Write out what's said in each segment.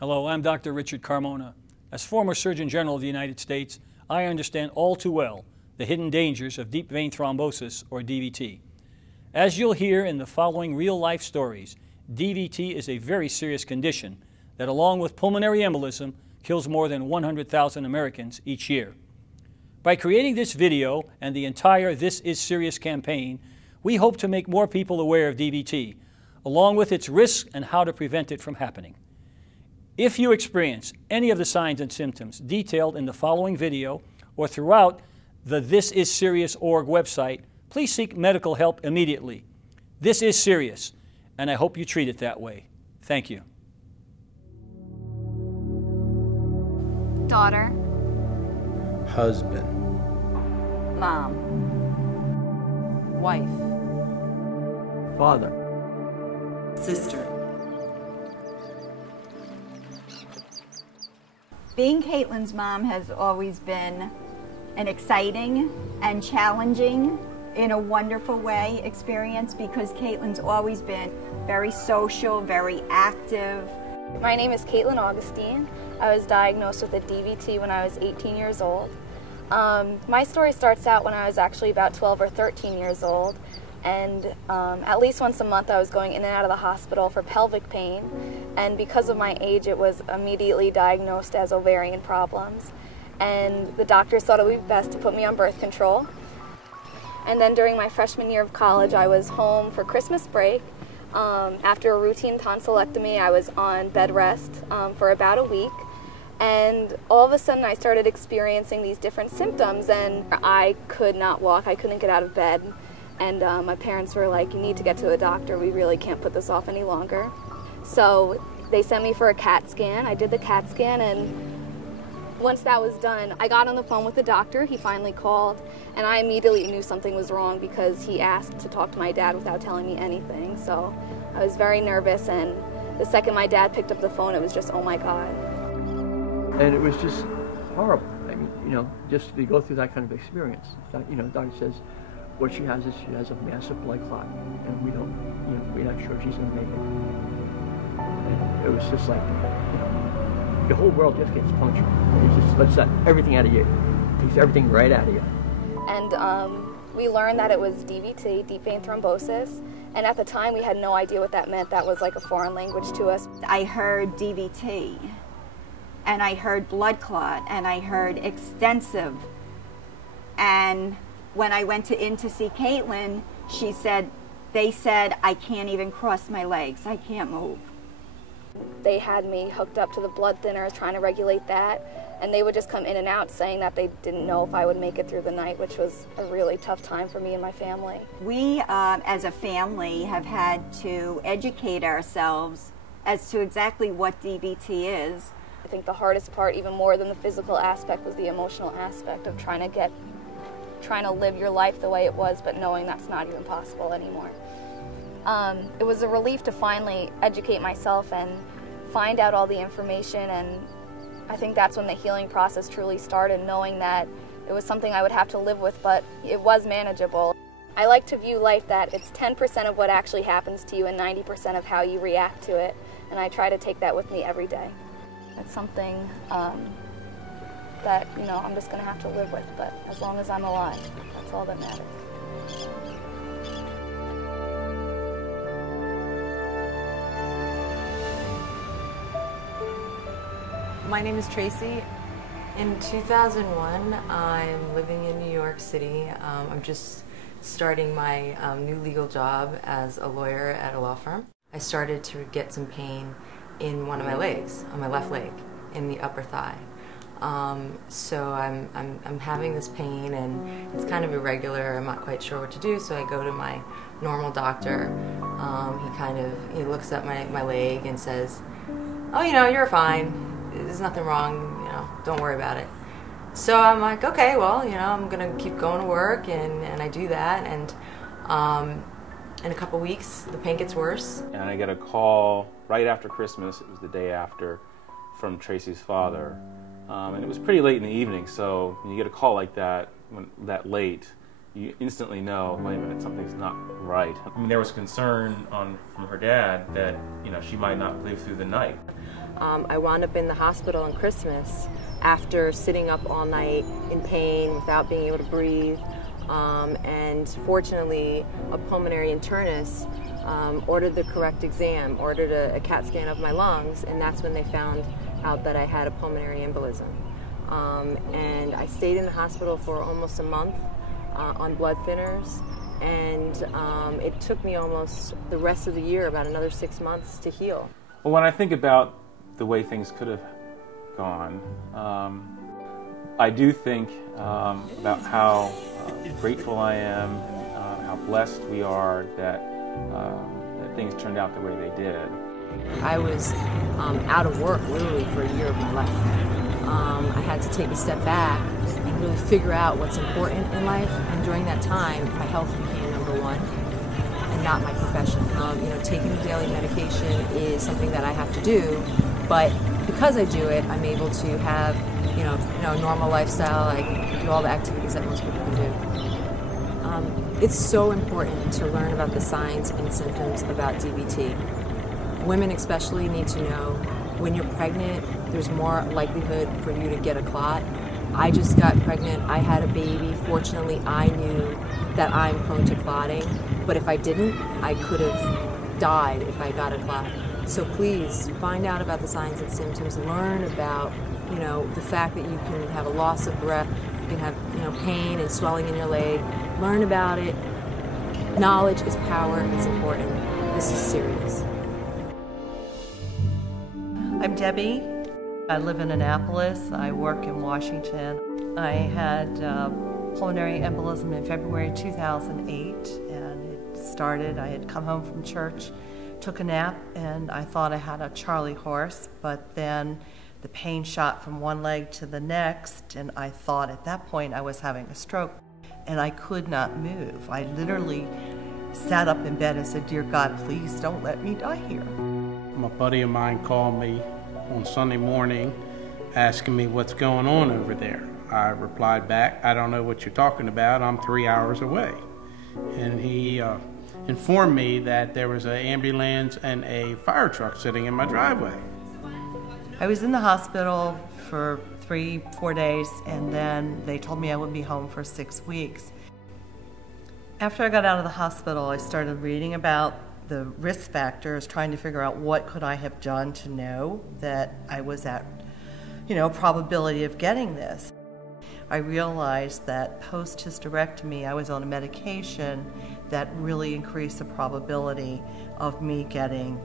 Hello, I'm Dr. Richard Carmona. As former Surgeon General of the United States, I understand all too well the hidden dangers of deep vein thrombosis, or DVT. As you'll hear in the following real-life stories, DVT is a very serious condition that, along with pulmonary embolism, kills more than 100,000 Americans each year. By creating this video and the entire This Is Serious campaign, we hope to make more people aware of DVT, along with its risks and how to prevent it from happening. If you experience any of the signs and symptoms detailed in the following video or throughout the This Is Serious.org website, please seek medical help immediately. This is serious, and I hope you treat it that way. Thank you. Daughter. Husband. Mom. Wife. Father. Sister. Being Caitlin's mom has always been an exciting and challenging, in a wonderful way, experience, because Caitlin's always been very social, very active. My name is Caitlin Augustine. I was diagnosed with a DVT when I was 18 years old. My story starts out when I was actually about 12 or 13 years old, and at least once a month I was going in and out of the hospital for pelvic pain, and because of my age it was immediately diagnosed as ovarian problems, and the doctors thought it would be best to put me on birth control. And then during my freshman year of college I was home for Christmas break. After a routine tonsillectomy I was on bed rest for about a week, and all of a sudden I started experiencing these different symptoms, and I could not walk, I couldn't get out of bed. And my parents were like, you need to get to a doctor, we really can't put this off any longer. So they sent me for a CAT scan. I did the CAT scan, and once that was done, I got on the phone with the doctor. He finally called, and I immediately knew something was wrong because he asked to talk to my dad without telling me anything. So I was very nervous, and the second my dad picked up the phone, it was just, oh my God. And it was just horrible. I mean, you know, just to go through that kind of experience. You know, the doctor says, what she has is she has a massive blood clot, and we don't, you know, we're not sure she's going to make it. And it was just like, you know, the whole world just gets punctured. It just lets everything out of you, takes everything right out of you. And we learned that it was DVT, deep vein thrombosis, and at the time we had no idea what that meant. That was like a foreign language to us. I heard DVT, and I heard blood clot, and I heard extensive, and when I went in to see Caitlin, they said, I can't even cross my legs. I can't move. They had me hooked up to the blood thinners, trying to regulate that, and they would just come in and out saying that they didn't know if I would make it through the night, which was a really tough time for me and my family. We, as a family, have had to educate ourselves as to exactly what DVT is. I think the hardest part, even more than the physical aspect, was the emotional aspect of trying to live your life the way it was, but knowing that's not even possible anymore. It was a relief to finally educate myself and find out all the information, and I think that's when the healing process truly started, knowing that it was something I would have to live with, but it was manageable. I like to view life that it's 10% of what actually happens to you and 90% of how you react to it, and I try to take that with me every day. It's something that, you know, I'm just going to have to live with, but as long as I'm alive, that's all that matters. My name is Tracy. In 2001, I'm living in New York City. I'm just starting my new legal job as a lawyer at a law firm. I started to get some pain in one of my legs, on my left leg, in the upper thigh. So I'm having this pain, and it's kind of irregular. I'm not quite sure what to do, so I go to my normal doctor. He looks at my leg and says, oh, you know, you're fine. There's nothing wrong, you know, don't worry about it. So I'm like, okay, well, you know, I'm gonna keep going to work, and I do that, and in a couple weeks the pain gets worse. And I get a call right after Christmas, it was the day after, from Tracy's father. And it was pretty late in the evening, so when you get a call like that, that late, you instantly know, wait a minute, something's not right. I mean, there was concern from her dad that, you know, she might not live through the night. I wound up in the hospital on Christmas after sitting up all night in pain without being able to breathe. And fortunately, a pulmonary internist ordered the correct exam, ordered a CAT scan of my lungs, and that's when they found out that I had a pulmonary embolism. And I stayed in the hospital for almost a month on blood thinners, and it took me almost the rest of the year, about another 6 months, to heal. Well, when I think about the way things could have gone, I do think about how grateful I am, how blessed we are that things turned out the way they did. I was out of work literally for a year of my life. I had to take a step back and really figure out what's important in life, and during that time my health became number one and not my profession. You know, taking the daily medication is something that I have to do, but because I do it, I'm able to have a normal lifestyle. I can do all the activities that most people can do. It's so important to learn about the signs and symptoms about DVT. Women especially need to know when you're pregnant, there's more likelihood for you to get a clot. I just got pregnant, I had a baby. Fortunately, I knew that I'm prone to clotting, but if I didn't, I could have died if I got a clot. So please find out about the signs and symptoms, learn about, the fact that you can have a loss of breath, you can have, pain and swelling in your leg. Learn about it. Knowledge is power, it's important. This is serious. I'm Debbie. I live in Annapolis. I work in Washington. I had pulmonary embolism in February 2008, and it started, I had come home from church, took a nap, and I thought I had a Charlie horse, but then the pain shot from one leg to the next, and I thought at that point I was having a stroke, and I could not move. I literally sat up in bed and said, "Dear God, please don't let me die here." A buddy of mine called me on Sunday morning asking me what's going on over there. I replied back, "I don't know what you're talking about. I'm 3 hours away." And he informed me that there was an ambulance and a fire truck sitting in my driveway. I was in the hospital for 3-4 days, and then they told me I would be home for 6 weeks. After I got out of the hospital, I started reading about the risk factors, trying to figure out what could I have done to know that I was at, probability of getting this. I realized that post-hysterectomy, I was on a medication that really increased the probability of me getting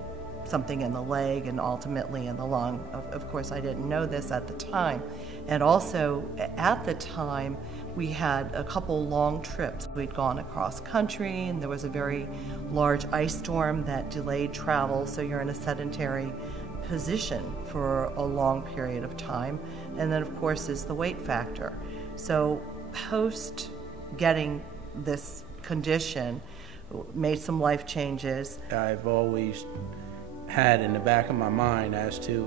something in the leg and ultimately in the lung. Of course, I didn't know this at the time. And also, at the time, we had a couple long trips. We'd gone across country, and there was a very large ice storm that delayed travel, so you're in a sedentary position for a long period of time. And then, of course, is the weight factor. So post getting this condition, made some life changes. I've always had in the back of my mind as to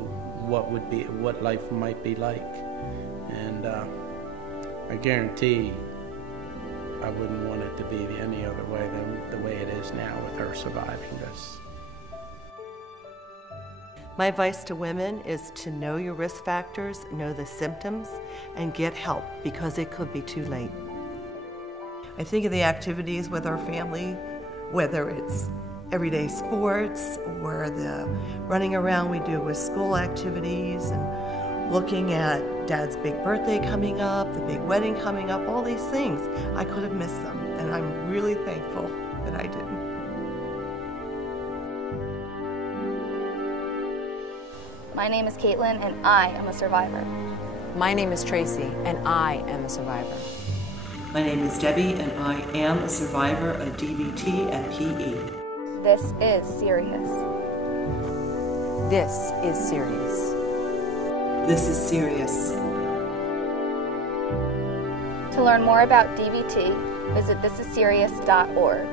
what life might be like. And I guarantee I wouldn't want it to be any other way than the way it is now with her surviving this. My advice to women is to know your risk factors, know the symptoms, and get help, because it could be too late. I think of the activities with our family, whether it's everyday sports or the running around we do with school activities, and looking at Dad's big birthday coming up, the big wedding coming up, all these things. I could have missed them, and I'm really thankful that I didn't. My name is Caitlin, and I am a survivor. My name is Tracy, and I am a survivor. My name is Debbie, and I am a survivor of DVT and PE. This is serious. This is serious. This is serious. To learn more about DVT, visit thisisserious.org.